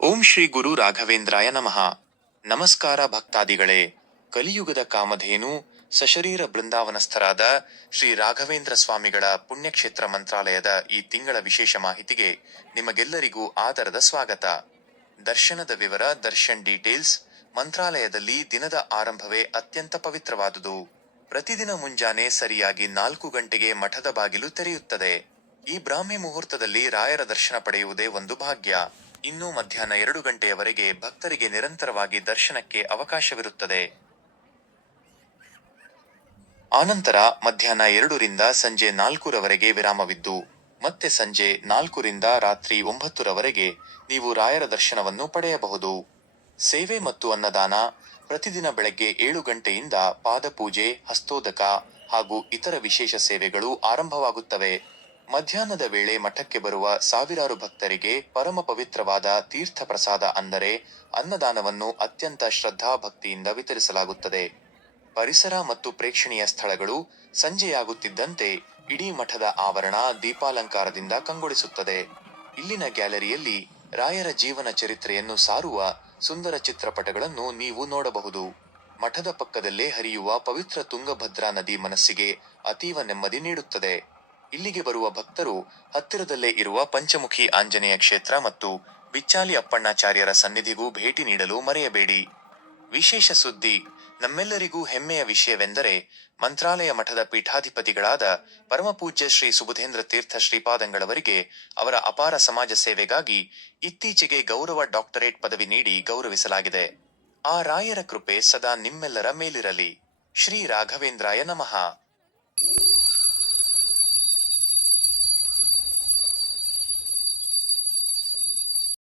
ಓಂ ಶ್ರೀ ಗುರು ರಾಘವೇಂದ್ರಾಯ ನಮಃ. ನಮಸ್ಕಾರ ಭಕ್ತಾದಿಗಳೇ. ಕಲಿಯುಗದ ಕಾಮಧೇನು ಸಶರೀರ ಬೃಂದಾವನಸ್ಥರಾದ ಶ್ರೀ ರಾಘವೇಂದ್ರ ಸ್ವಾಮಿಗಳ ಪುಣ್ಯಕ್ಷೇತ್ರ ಮಂತ್ರಾಲಯದ ಈ ತಿಂಗಳ ವಿಶೇಷ ಮಾಹಿತಿಗೆ ನಿಮಗೆಲ್ಲರಿಗೂ ಆದರದ ಸ್ವಾಗತ. ದರ್ಶನದ ವಿವರ. ದರ್ಶನ್ ಡೀಟೇಲ್ಸ್. ಮಂತ್ರಾಲಯದಲ್ಲಿ ದಿನದ ಆರಂಭವೇ ಅತ್ಯಂತ ಪವಿತ್ರವಾದುದು. ಪ್ರತಿದಿನ ಮುಂಜಾನೆ ಸರಿಯಾಗಿ 4 ಗಂಟೆಗೆ ಮಠದ ಬಾಗಿಲು ತೆರೆಯುತ್ತದೆ. ಈ ಬ್ರಾಹ್ಮಿ ಮುಹೂರ್ತದಲ್ಲಿ ರಾಯರ ದರ್ಶನ ಪಡೆಯುವುದೇ ಒಂದು ಭಾಗ್ಯ. ಇನ್ನು ಮಧ್ಯಾಹ್ನ 2 ಗಂಟೆಯವರೆಗೆ ಭಕ್ತರಿಗೆ ನಿರಂತರವಾಗಿ ದರ್ಶನಕ್ಕೆ ಅವಕಾಶವಿರುತ್ತದೆ. ಆನಂತರ ಮಧ್ಯಾಹ್ನ 2 ರಿಂದ ಸಂಜೆ 4 ರವರೆಗೆ ವಿರಾಮವಿದ್ದು, ಮತ್ತೆ ಸಂಜೆ 4 ರಿಂದ ರಾತ್ರಿ 9 ರವರೆಗೆ ನೀವು ರಾಯರ ದರ್ಶನವನ್ನು ಪಡೆಯಬಹುದು. ಸೇವೆ ಮತ್ತು ಅನ್ನದಾನ. ಪ್ರತಿದಿನ ಬೆಳಗ್ಗೆ 7 ಗಂಟೆಯಿಂದ ಪಾದಪೂಜೆ, ಹಸ್ತೋದಕ ಹಾಗೂ ಇತರ ವಿಶೇಷ ಸೇವೆಗಳು ಆರಂಭವಾಗುತ್ತವೆ. ಮಧ್ಯಾಹ್ನದ ವೇಳೆ ಮಠಕ್ಕೆ ಬರುವ ಸಾವಿರಾರು ಭಕ್ತರಿಗೆ ಪರಮ ಪವಿತ್ರವಾದ ತೀರ್ಥ ಪ್ರಸಾದ ಅಂದರೆ ಅನ್ನದಾನವನ್ನು ಅತ್ಯಂತ ಶ್ರದ್ಧಾ ಭಕ್ತಿಯಿಂದ ವಿತರಿಸಲಾಗುತ್ತದೆ. ಪರಿಸರ ಮತ್ತು ಪ್ರೇಕ್ಷಣೀಯ ಸ್ಥಳಗಳು. ಸಂಜೆಯಾಗುತ್ತಿದ್ದಂತೆ ಇಡೀ ಮಠದ ಆವರಣ ದೀಪಾಲಂಕಾರದಿಂದ ಕಂಗೊಳಿಸುತ್ತದೆ. ಇಲ್ಲಿನ ಗ್ಯಾಲರಿಯಲ್ಲಿ ರಾಯರ ಜೀವನ ಚರಿತ್ರೆಯನ್ನು ಸಾರುವ ಸುಂದರ ಚಿತ್ರಪಟಗಳನ್ನು ನೀವು ನೋಡಬಹುದು. ಮಠದ ಪಕ್ಕದಲ್ಲೇ ಹರಿಯುವ ಪವಿತ್ರ ತುಂಗಭದ್ರಾ ನದಿ ಮನಸ್ಸಿಗೆ ಅತೀವ ನೆಮ್ಮದಿ ನೀಡುತ್ತದೆ. ಇಲ್ಲಿಗೆ ಬರುವ ಭಕ್ತರು ಹತ್ತಿರದಲ್ಲೇ ಇರುವ ಪಂಚಮುಖಿ ಆಂಜನೇಯ ಕ್ಷೇತ್ರ ಮತ್ತು ಬಿಚ್ಚಾಲಿ ಅಪ್ಪಣ್ಣಾಚಾರ್ಯರ ಸನ್ನಿಧಿಗೂ ಭೇಟಿ ನೀಡಲು ಮರೆಯಬೇಡಿ. ವಿಶೇಷ ಸುದ್ದಿ. ನಮ್ಮೆಲ್ಲರಿಗೂ ಹೆಮ್ಮೆಯ ವಿಷಯವೆಂದರೆ ಮಂತ್ರಾಲಯ ಮಠದ ಪೀಠಾಧಿಪತಿಗಳಾದ ಪರಮಪೂಜ್ಯ ಶ್ರೀ ಸುಬುಧೇಂದ್ರ ತೀರ್ಥ ಶ್ರೀಪಾದಂಗಳವರಿಗೆ ಅವರ ಅಪಾರ ಸಮಾಜ ಸೇವೆಗಾಗಿ ಇತ್ತೀಚೆಗೆ ಗೌರವ ಡಾಕ್ಟರೇಟ್ ಪದವಿ ನೀಡಿ ಗೌರವಿಸಲಾಗಿದೆ. ಆ ರಾಯರ ಕೃಪೆ ಸದಾ ನಿಮ್ಮೆಲ್ಲರ ಮೇಲಿರಲಿ. ಶ್ರೀ ರಾಘವೇಂದ್ರಾಯ ನಮಃ.